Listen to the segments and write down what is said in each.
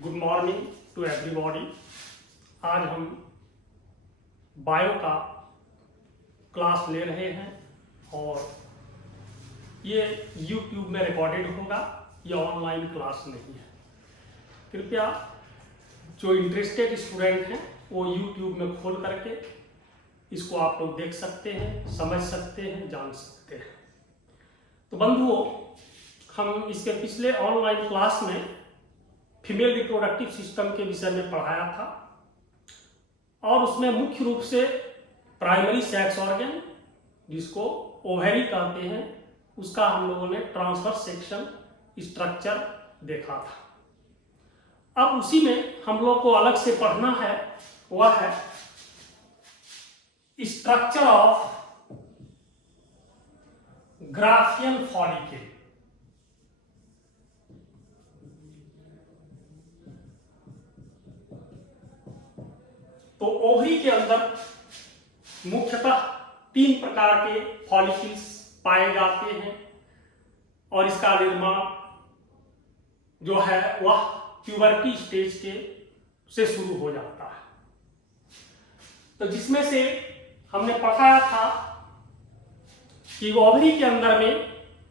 Good morning to everybody. आज हम bio का क्लास ले रहे हैं और ये YouTube में रिकॉर्डेड होगा, ये ऑनलाइन क्लास नहीं है। कृपया जो इंटरेस्टेड स्टूडेंट हैं वो YouTube में खोल करके इसको आप लोग देख सकते हैं, समझ सकते हैं, जान सकते हैं। तो बंधुओं, हम इसके पिछले ऑनलाइन क्लास में फीमेल रिप्रोडक्टिव सिस्टम के विषय में पढ़ाया था और उसमें मुख्य रूप से प्राइमरी सेक्स ऑर्गन, जिसको ओवरी कहते हैं, उसका हम लोगों ने ट्रांसवर्स सेक्शन स्ट्रक्चर देखा था। अब उसी में हम लोग को अलग से पढ़ना है, वह है स्ट्रक्चर ऑफ ग्राफियन फॉलिकल। तो ओवरी के अंदर मुख्यतः 3 प्रकार के फॉलिकल्स पाए जाते हैं और इसका निर्माण जो है वह प्यूबर्टी स्टेज के से शुरू हो जाता है। तो जिसमें से हमने पढ़ाया था कि ओवरी के अंदर में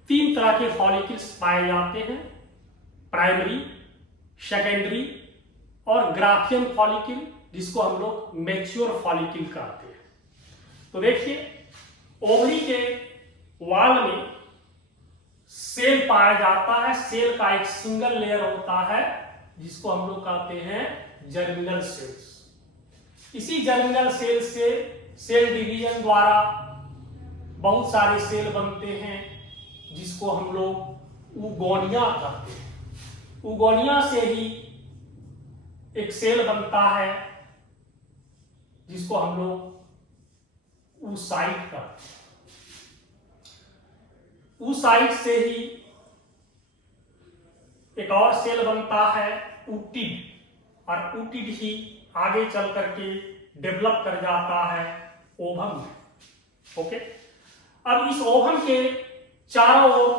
3 तरह के फॉलिकल्स पाए जाते हैं, प्राइमरी, सेकेंडरी और ग्राफियन फॉलिकल, जिसको हम लोग मैच्योर फॉलिकल कहते हैं। तो देखिए, ओवरी के वॉल में सेल पाया जाता है। सेल का एक सिंगल लेयर होता है जिसको हम लोग कहते हैं जर्मिनल सेल्स। इसी जर्मिनल सेल से सेल डिवीजन द्वारा बहुत सारे सेल बनते हैं जिसको हम लोग उगोनिया कहते हैं। उगोनिया से ही एक सेल बनता है जिसको हम लोग ऊसाइट कहते हैं। ऊसाइट से ही एक और सेल बनता है ऊटिड, और ऊटिड ही आगे चल करके डेवलप कर जाता है ओवम में। ओके, अब इस ओवम के चारों ओर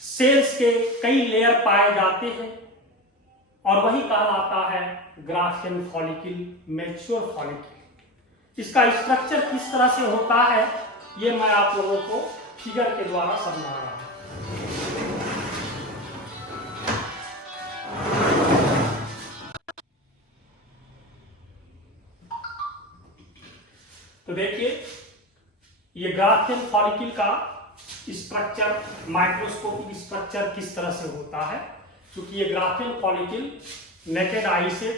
सेल्स के कई लेयर पाए जाते हैं और वही कहलाता है ग्राफियन फॉलिकल, मैच्योर फॉलिकल। इसका स्ट्रक्चर किस तरह से होता है ये मैं आप लोगों को फिगर के द्वारा समझा रहा हूं। तो देखिए, ये ग्राफियन फॉलिकल का स्ट्रक्चर, माइक्रोस्कोपिक स्ट्रक्चर किस तरह से होता है। क्योंकि ये ग्राफियन फॉलिकल नेकेड आई से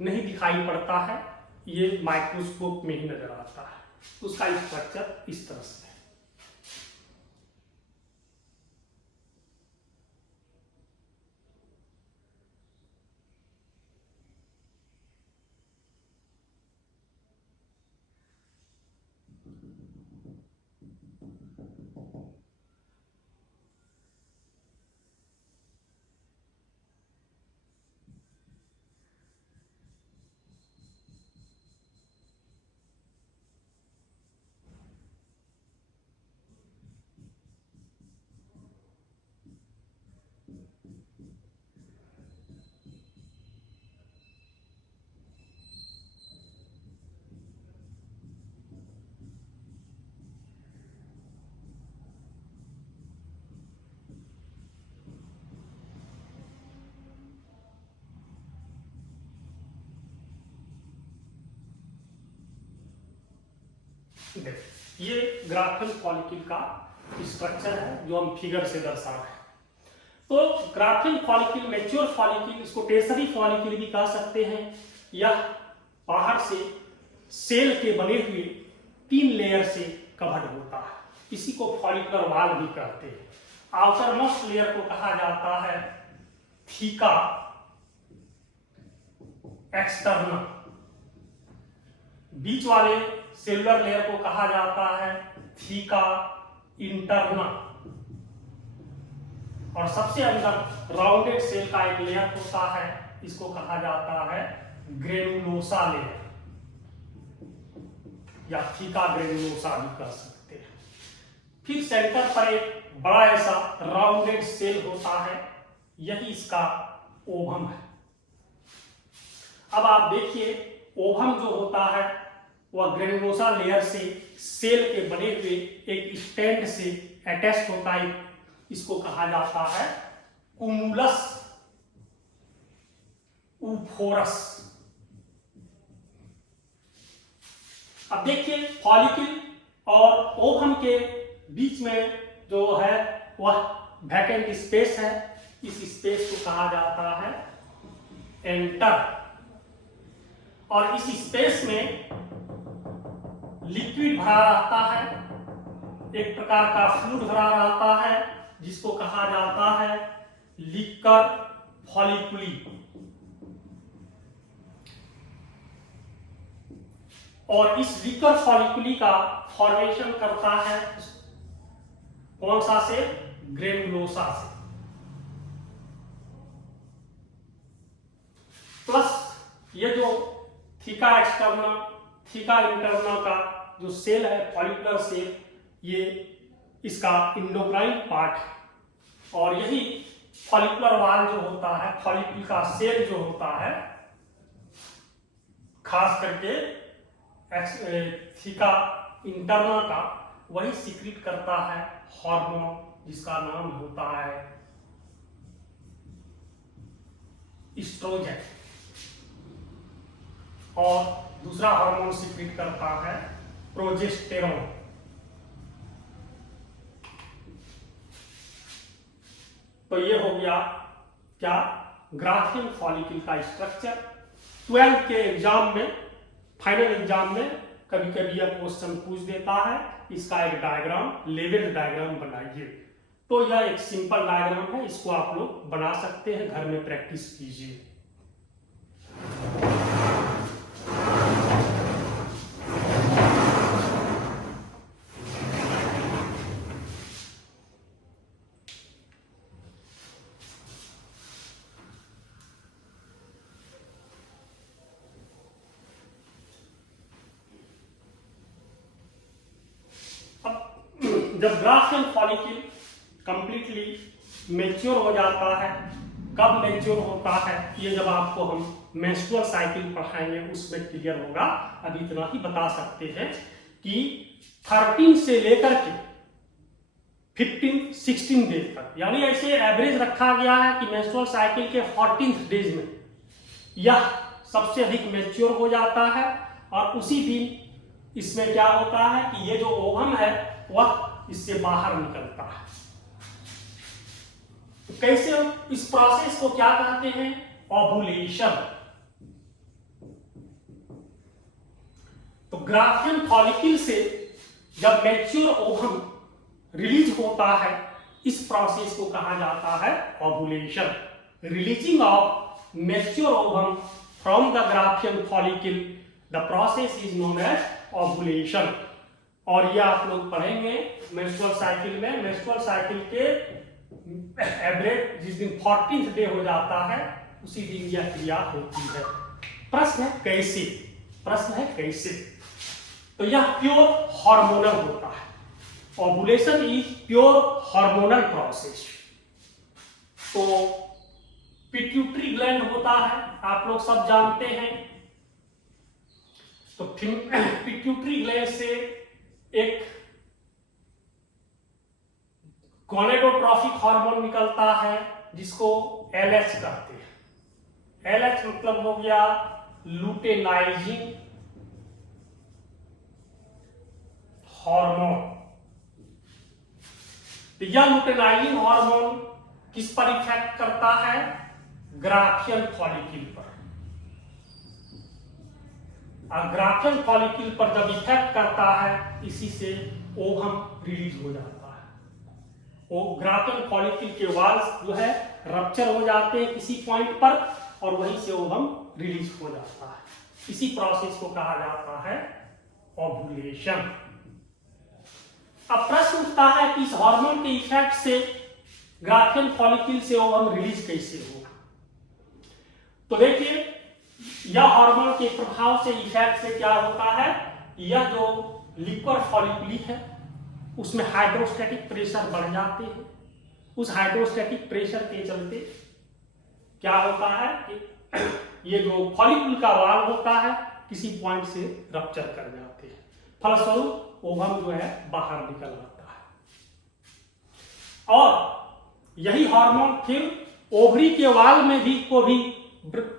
नहीं दिखाई पड़ता है, ये माइक्रोस्कोप में ही नजर आता है। उसका स्ट्रक्चर इस तरह से है। ये ग्राफियन फॉलिकल का स्ट्रक्चर है जो हम फिगर से दर्शा रहे हैं। तो ग्राफियन फॉलिकल, मैच्योर फॉलिकल, इसको टेरशरी फॉलिकल भी कह सकते हैं। यह बाहर से सेल के बने हुए 3 लेयर से कवर्ड होता है। इसी को फॉलिकुलर वॉल भी कहते हैं। आउटर मोस्ट लेयर को कहा जाता है थीका एक्सटर्नल, बीच वाले सेलुलर लेयर को कहा जाता है थीका इंटरनल, और सबसे अंदर राउंडेड सेल का एक लेयर होता है, इसको कहा जाता है ग्रेनुलोसा लेयर या थीका ग्रेनुलोसा भी कह सकते हैं। फिर सेंटर पर एक बड़ा ऐसा राउंडेड सेल होता है, यही इसका ओवम है। अब आप देखिए ओवम जो होता है वह ग्रेनुलोसा लेयर से सेल के बने हुए एक स्टैंड से अटैच होता है। इसको कहा जाता है कुमुलस ऊफोरस। अब देखिए फॉलिकल और ओवम के बीच में जो है वह वैकेंट स्पेस है। इस स्पेस को कहा जाता है एंटर, और इस स्पेस में लिक्विड भरा रहता है, एक प्रकार का फ्लूइड भरा रहता है जिसको कहा जाता है लिक्कर फॉलिकुली। और इस लिक्कर फॉलिकुली का फॉर्मेशन करता है कौन सा से? ग्रेनुलोसा से। प्लस ये जो थीका एक्सटर्ना थीका इंटरना का जो सेल है फॉलिकुलर सेल, ये इसका इंडोक्राइन पार्ट है। और यही फॉलिकुलर वाल जो होता है, फॉलिकल का सेल जो होता है, खास करके थीका इंटरना का, वही सीक्रेट करता है हार्मोन जिसका नाम होता है एस्ट्रोजन। और दूसरा हार्मोन सीक्रेट करता है प्रोजेस्टेरोन। तो ये हो गया क्या? ग्राफियन फॉलिकल का स्ट्रक्चर। 12th के एग्जाम में, फाइनल एग्जाम में कभी कभी यह क्वेश्चन पूछ देता है, इसका एक डायग्राम, लेवल डायग्राम बनाइए। तो यह एक सिंपल डायग्राम है, इसको आप लोग बना सकते हैं, घर में प्रैक्टिस कीजिए। जब ग्राफियन फॉलिकल कंप्लीटली मैच्योर हो जाता है, कब मैच्योर होता है ये जब आपको हम मेंस्ट्रुअल साइकिल पढ़ाएंगे उसमें क्लियर होगा। अब इतना ही बता सकते हैं कि 13 से लेकर के 15-16 डेज तक, यानी ऐसे एवरेज रखा गया है कि मेंस्ट्रुअल साइकिल के 14th डेज में यह सबसे अधिक मैच्योर हो जाता है। और उसी दिन इसमें क्या होता है कि ये जो ओवम है वह इससे बाहर निकलता है। तो कैसे इस प्रोसेस को क्या कहते हैं? ओव्यूलेशन। तो ग्राफियन फॉलिकल से जब मैच्योर ओवम रिलीज होता है, इस प्रोसेस को कहा जाता है ovulation. Releasing of mature ovum from the Graafian follicle, the process is known as ovulation. और ये आप लोग पढ़ेंगे मेंस्ट्रुअल साइकिल में। मेंस्ट्रुअल साइकिल के एवरेज जिस दिन 14th डे हो जाता है उसी दिन यह क्रिया होती है। प्रश्न है कैसे? प्रश्न है कैसे? तो यह प्योर हार्मोनल होता है। Ovulation is pure hormonal process. तो पिट्यूटरी ग्लैंड होता है, आप लोग सब जानते हैं। तो पिट्यूटरी ग्लैंड से एक गोनेडोट्रोफिक हार्मोन निकलता है जिसको LH कहते हैं। LH मतलब हो गया लुटेनाइजिंग हार्मोन। तो यह लुटेनाइजिंग हार्मोन किस पर इफेक्ट करता है? ग्राफियन फॉलिकल पर। ग्राफियन फॉलिकल पर जब इफेक्ट करता है, इसी से ओवम रिलीज हो जाता है। वो ग्राफियन फॉलिकल के वाल्स जो है रप्चर हो जाते हैं किसी पॉइंट पर, और वहीं से ओवम रिलीज हो जाता है। इसी प्रोसेस को कहा जाता है ओव्यूलेशन। अब प्रश्न उठता है कि इस हार्मोन के इफेक्ट से ग्राफियन फॉलिकल से ओवम रिलीज कैसे होगा? तो देखिए, यह हार्मोन के प्रभाव से, इफेक्ट से क्या होता है? यह जो लिक्वर फॉलिकुली है उसमें हाइड्रोस्टैटिक प्रेशर बढ़ जाते हैं। उस हाइड्रोस्टैटिक प्रेशर के चलते क्या होता है कि ये जो फॉलिकल का वाल होता है किसी पॉइंट से रप्चर कर जाते हैं, फलस्वरूप ओवम जो है बाहर निकल आता है। और यही हार्मोन फिर ओवरी के वाल में भी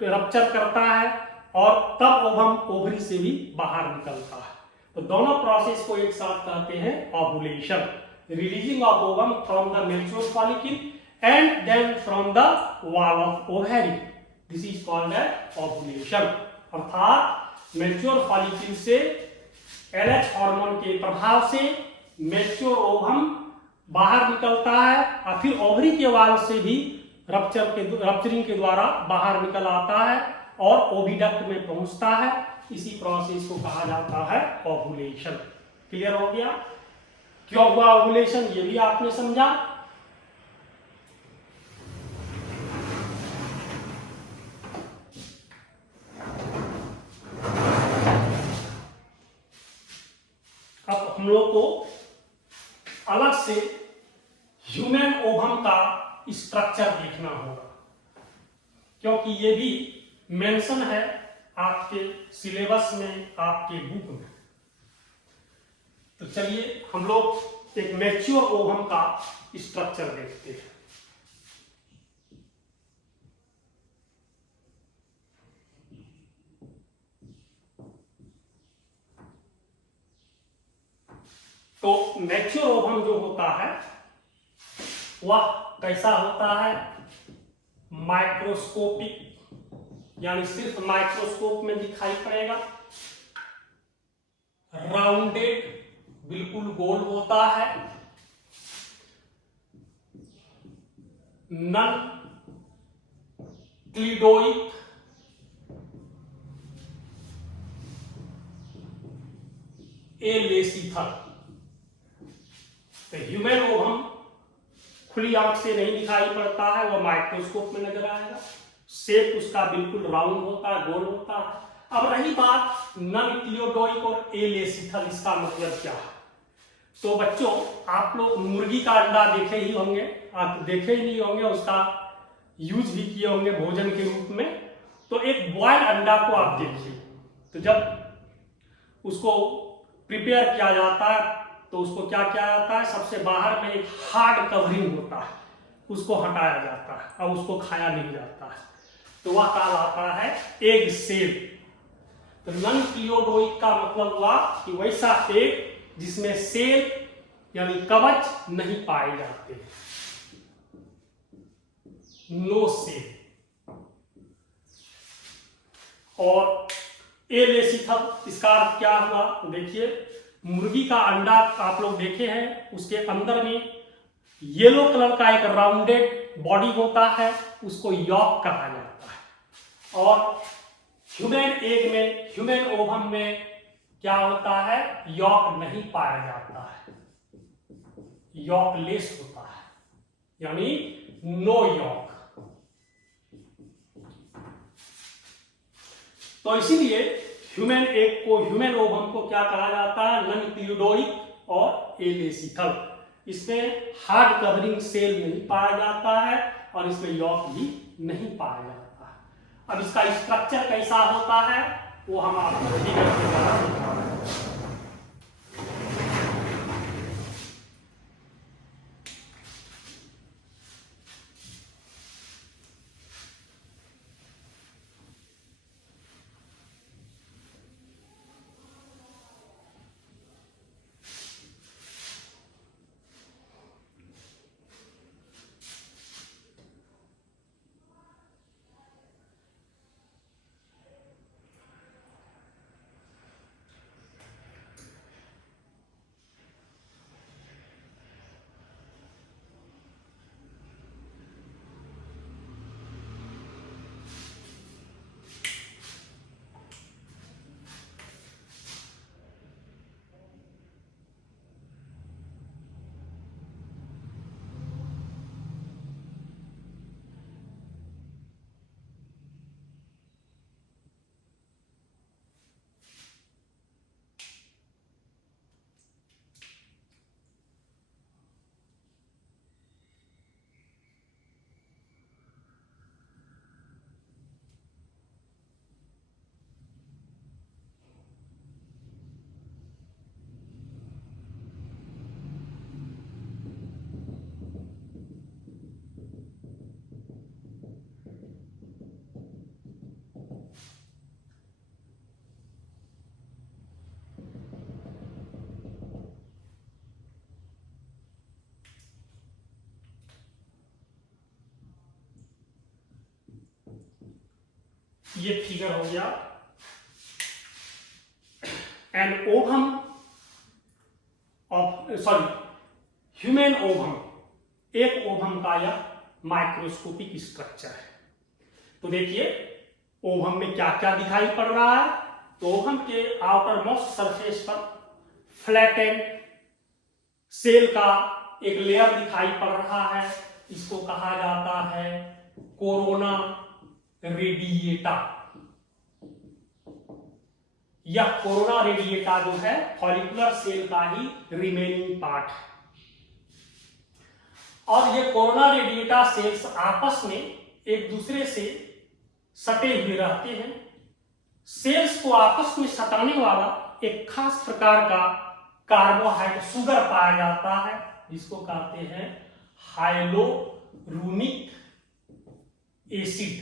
रप्चर करता है और तब ओवम ओवरी से भी बाहर निकलता है। तो दोनों प्रोसेस को एक साथ कहते हैं ovulation, releasing of ovum from the mature follicle and then from the wall of ovary, this is called as ovulation. अर्थात मैच्योर फॉलिकल से LH हार्मोन के प्रभाव से मैच्योर ओवम बाहर निकलता है और फिर ओवरी के वाल से भी रप्चरिंग के द्वारा बाहर निकल आता है और ओविडक्ट में पहुंचता है। इसी प्रोसेस को कहा जाता है ओवुलेशन। क्लियर हो गया? क्यों हुआ ओवुलेशन ये भी आपने समझा। अब हम लोग को अलग से ह्यूमन ओवम का स्ट्रक्चर देखना होगा, क्योंकि ये भी मेंशन है आपके सिलेबस में, आपके बुक में। तो चलिए हम लोग एक मैच्योर ओवम का स्ट्रक्चर देखते हैं। तो मैच्योर ओवम जो होता है वह कैसा होता है? माइक्रोस्कोपिक, यानी सिर्फ माइक्रोस्कोप में दिखाई पड़ेगा, राउंडेड, बिल्कुल गोल होता है, नन क्लिडोइक, एलेसिथल। तो ह्यूमन ओवम खुली आंख से नहीं दिखाई पड़ता है, वह माइक्रोस्कोप में नजर आएगा। शेप उसका बिल्कुल राउंड होता है, गोल होता है। अब रही बात नन क्लियोडोइक और एलेसिथल, इसका मतलब क्या है? तो बच्चों आप लोग मुर्गी का अंडा देखे ही होंगे, आप देखे ही नहीं होंगे, उसका यूज भी किए होंगे भोजन के रूप में। तो एक बॉयल्ड अंडा को आप देखिए, तो जब उसको प्रिपेयर किया जाता है तो उसको क्या किया जाता है? सबसे बाहर में एक हार्ड कवरिंग होता है, उसको हटाया जाता है और उसको खाया नहीं जाता है। तो वह कहलाता है एग सेल। तो नन क्लियोडोइक का मतलब हुआ कि वैसा एग जिसमें सेल यानी कवच नहीं पाए जाते, नो सेल। और एलेसिथल, इसका अर्थ क्या हुआ? देखिए मुर्गी का अंडा आप लोग देखे हैं, उसके अंदर में येलो कलर का एक राउंडेड बॉडी होता है, उसको यॉक कहा जाता है। और ह्यूमन एग में, ह्यूमन ओवम में क्या होता है? यॉक नहीं पाया जाता है, यॉकलेस होता है, यानी नो यॉक। तो इसीलिए ह्यूमन एग को, ह्यूमन ओवम को क्या कहा जाता है? नन क्लियोडोइक और एलेसिथल। इसमें हार्ड कवरिंग सेल नहीं पाया जाता है और इसमें यॉक भी नहीं पाया जाता है। अब इसका स्ट्रक्चर कैसा होता है वो हम आपको फिगर के द्वारा दिखा रहे हैं। ये फिगर हो गया an ovum of human ovum, एक ओवम का यह माइक्रोस्कोपिक स्ट्रक्चर है। तो देखिए ओवम में क्या क्या दिखाई पड़ रहा है। तो ओवम के आउटर मोस्ट सरफेस पर फ्लैटेंड सेल का एक लेयर दिखाई पड़ रहा है, इसको कहा जाता है कोरोना रेडिएटा। यह कोरोना रेडिएटा जो है फॉलिकुलर सेल का ही रिमेनिंग पार्ट है। और ये कोरोना रेडिएटा सेल्स आपस में एक दूसरे से सटे हुए रहते हैं। सेल्स को आपस में सटाने वाला एक खास प्रकार का कार्बोहाइड्रेट शुगर पाया जाता है, जिसको कहते हैं हाइलोरुनिक एसिड।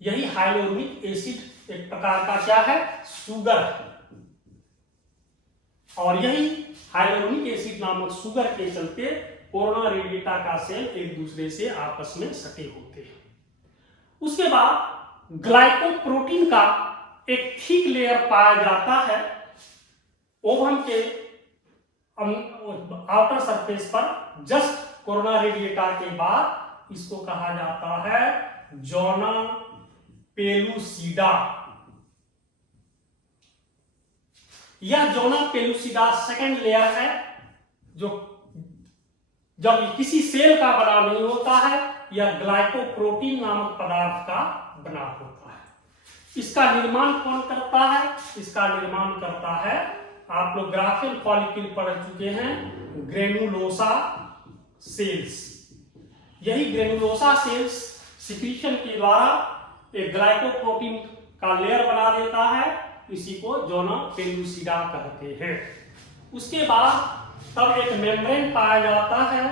यही हाइलोरुनिक एसिड एक प्रकार का क्या है, शुगर है। और यही हाइलोरुनिक एसिड नामक शुगर के चलते कोरोना रेडिएटा का सेल एक दूसरे से आपस में सटे होते हैं। उसके बाद ग्लाइकोप्रोटीन का एक थिक लेयर पाया जाता है ओवम के आउटर सरफेस पर जस्ट कोरोना रेडिएटा के बाद। इसको कहा जाता है जोना पेलुसिडा। यह जोना पेलुसिडा सेकेंड लेयर है जो जब किसी सेल का बना नहीं होता है, यह ग्लाइकोप्रोटीन नामक पदार्थ का बना होता है। इसका निर्माण कौन करता है? इसका निर्माण करता है, आप लोग ग्राफियल फॉलिकल पढ़ चुके हैं, ग्रेनुलोसा सेल्स। यही ग्रेनुलोसा सेल्स सिक्रीशन के द्वारा एक ग्लाइकोप्रोटीन का लेयर बना देता है, इसी को जोना पेलुसिडा कहते हैं। उसके बाद तब एक मेम्ब्रेन पाया जाता है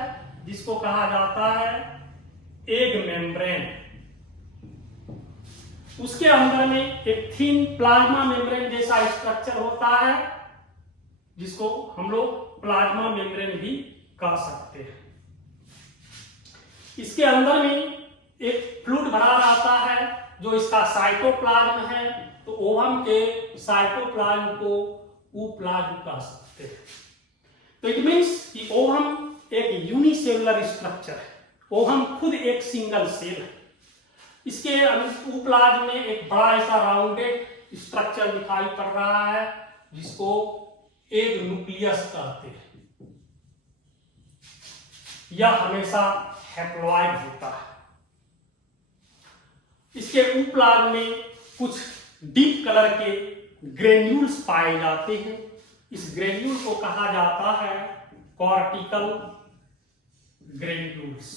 जिसको कहा जाता है एग मेम्ब्रेन। उसके अंदर में एक थिन प्लाज्मा मेम्ब्रेन जैसा स्ट्रक्चर होता है, जिसको हम लोग प्लाज्मा मेम्ब्रेन भी कह सकते हैं। इसके अंदर में एक फ्लूइड भरा रहता है जो इसका साइटोप्लाज्म है। तो ओवम के साइटोप्लाज्म को ऊप्लाज्म कह सकते हैं। तो इट मीन्स कि ओवम एक यूनिसेलुलर स्ट्रक्चर है। ओवम खुद एक सिंगल सेल है। इसके ऊप्लाज्म में एक बड़ा ऐसा राउंडेड स्ट्रक्चर दिखाई पड़ रहा है जिसको एक न्यूक्लियस कहते हैं। यह हमेशा हैप्लॉइड होता है। इसके ऊप्लाज्म में कुछ डीप कलर के ग्रेन्यूल्स पाए जाते हैं। इस ग्रेन्यूल को कहा जाता है कॉर्टिकल ग्रेन्यूल्स।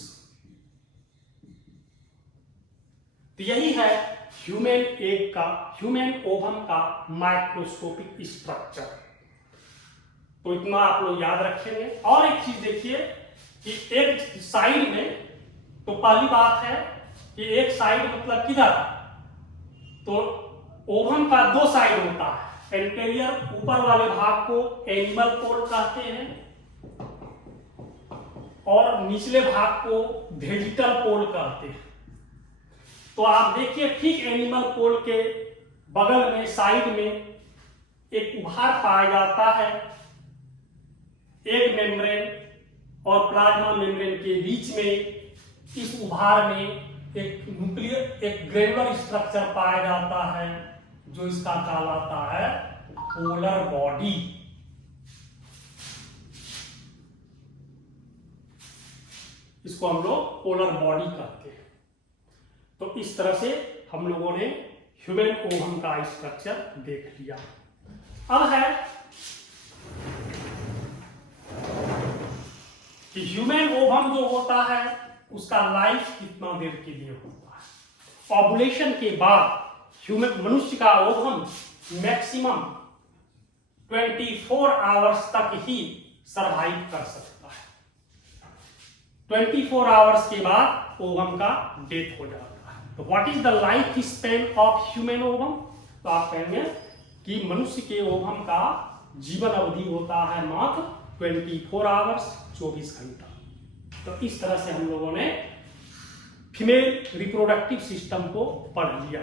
तो यही है ह्यूमन ओवम का माइक्रोस्कोपिक स्ट्रक्चर। तो इतना आप लोग याद रखेंगे। और एक चीज देखिए कि एक साइड में, तो पहली बात है कि एक साइड मतलब किधर, तो ओवम का दो साइड होता है। एंटीरियर ऊपर वाले भाग को एनिमल पोल कहते हैं और निचले भाग को वेजिटल पोल कहते हैं। तो आप देखिए ठीक एनिमल पोल के बगल में साइड में एक उभार पाया जाता है। एग मेम्ब्रेन और प्लाज्मा मेम्ब्रेन के बीच में इस उभार में एक ग्रेनुलर स्ट्रक्चर पाया जाता है जो इसका कहलाता है पोलर बॉडी। इसको हम लोग पोलर बॉडी कहते हैं। तो इस तरह से हम लोगों ने ह्यूमन ओवम का स्ट्रक्चर देख लिया। अब है कि ह्यूमन ओवम जो होता है उसका लाइफ कितना देर के लिए होता है। ओवुलेशन के बाद मनुष्य का ओवम मैक्सिमम 24 आवर्स तक ही सरवाइव कर सकता है। 24 आवर्स के बाद ओवम का डेथ हो जाता है। तो what is the life span of human ovum? तो आप कहेंगे कि मनुष्य के ओवम का जीवन अवधि होता है मात्र 24 आवर्स, 24 घंटा। तो इस तरह से हम लोगों ने फीमेल रिप्रोडक्टिव सिस्टम को पढ़ लिया।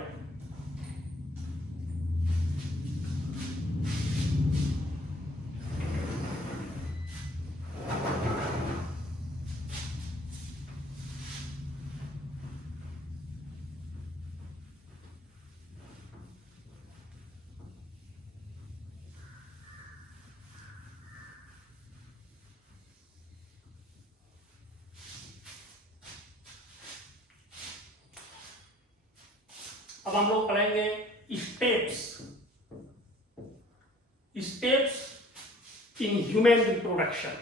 अब हम लोग पढ़ेंगे स्टेप्स इन ह्यूमन रिप्रोडक्शन।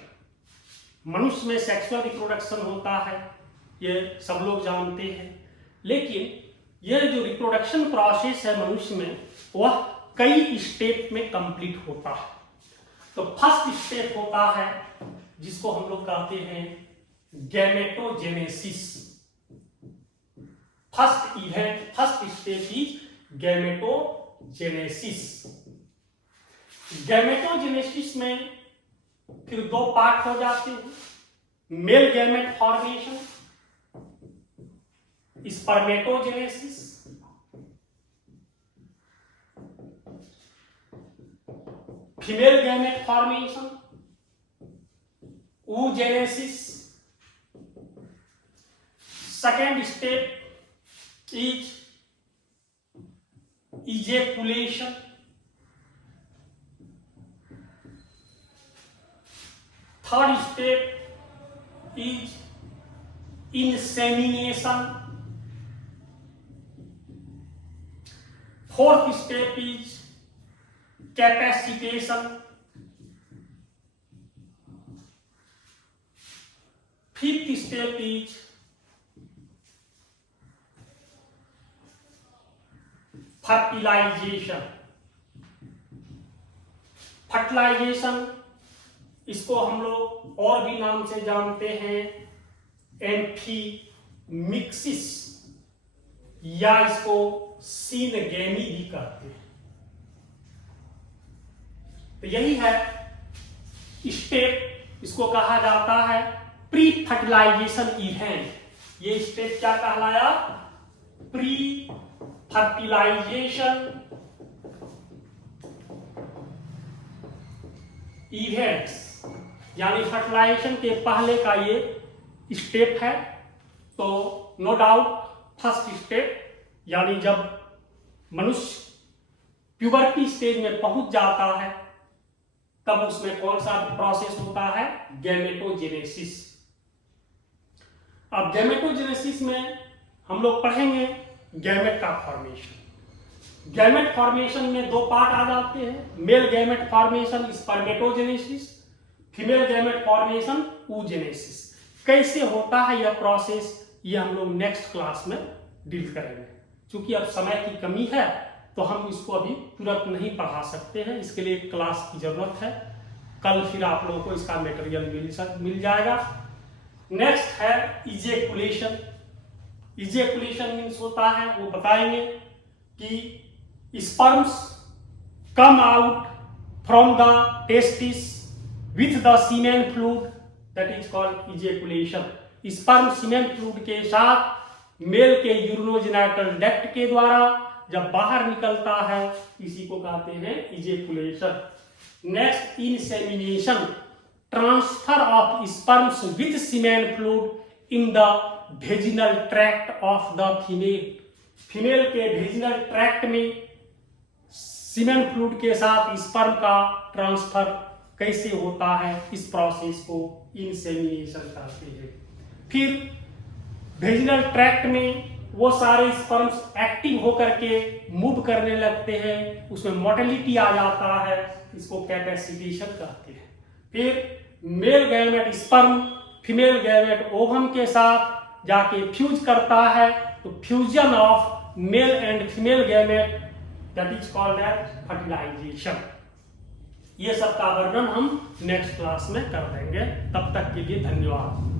मनुष्य में सेक्सुअल रिप्रोडक्शन होता है, ये सब लोग जानते हैं, लेकिन यह जो रिप्रोडक्शन प्रोसेस है मनुष्य में, वह कई स्टेप में कंप्लीट होता है। तो फर्स्ट स्टेप होता है जिसको हम लोग कहते हैं gametogenesis. First step is gametogenesis. Gametogenesis में फिर दो पार्ट हो जाते हैं, male gamete formation, spermatogenesis, female gamete formation, oogenesis. Second step is ejaculation. Third step is insemination. Fourth step is capacitation. Fifth step is fertilization. Fertilization इसको हम लोग और भी नाम से जानते हैं, एम्फीमिक्सिस, या इसको सीनगेमी भी कहते हैं। तो यही है स्टेप, इसको कहा जाता है प्री फर्टिलाइजेशन इवेंट। ये स्टेप क्या कहलाया? प्री फर्टिलाइजेशन इवेंट्स, यानी फर्टिलाइजेशन के पहले का ये स्टेप है। तो नो डाउट फर्स्ट स्टेप, यानी जब मनुष्य प्यूबर्टी स्टेज में पहुंच जाता है तब उसमें कौन सा प्रोसेस होता है? गैमेटोजेनेसिस। अब गैमेटोजेनेसिस में हम लोग पढ़ेंगे गैमेट का फॉर्मेशन। गैमेट फॉर्मेशन में दो पार्ट आ जाते हैं, male gamete formation spermatogenesis, female gamete formation oogenesis। कैसे होता है यह प्रोसेस, ये हम लोग नेक्स्ट क्लास में डील करेंगे। क्योंकि अब समय की कमी है तो हम इसको अभी तुरंत नहीं पढ़ा सकते हैं, इसके लिए क्लास की जरूरत है। कल फिर आप लोगों को इसका मटेरियल मिल जाएगा। नेक्स्ट है इजेकुलेशन। इजेकुलेशन मीन्स होता है, वो बताएंगे कि sperms come out from the testis with the semen fluid, that is called ejaculation. Sperm semen fluid के साथ मेल के यूरिनोजेनाइटल डक्ट के द्वारा जब बाहर निकलता है, इसी को कहते हैं ejaculation. Next insemination, transfer of sperms with semen fluid in the vaginal tract of the female. Female के वेजिनल ट्रैक्ट में सीमेन फ्लूइड के साथ स्पर्म का ट्रांसफर कैसे होता है, इस प्रोसेस को इंसेमिनेशन कहते हैं। फिर वेजिनल ट्रैक्ट में वो सारे स्पर्म्स एक्टिव होकर के मूव करने लगते हैं, उसमें मोटिलिटी आ जाता है, इसको कैपेसिटेशन कहते हैं। फिर male gamete sperm female gamete ovum के साथ जाके फ्यूज करता है, तो fusion of male and female gamete, that is called as fertilization. ये सब का वर्णन हम नेक्स्ट क्लास में कर देंगे। तब तक के लिए धन्यवाद।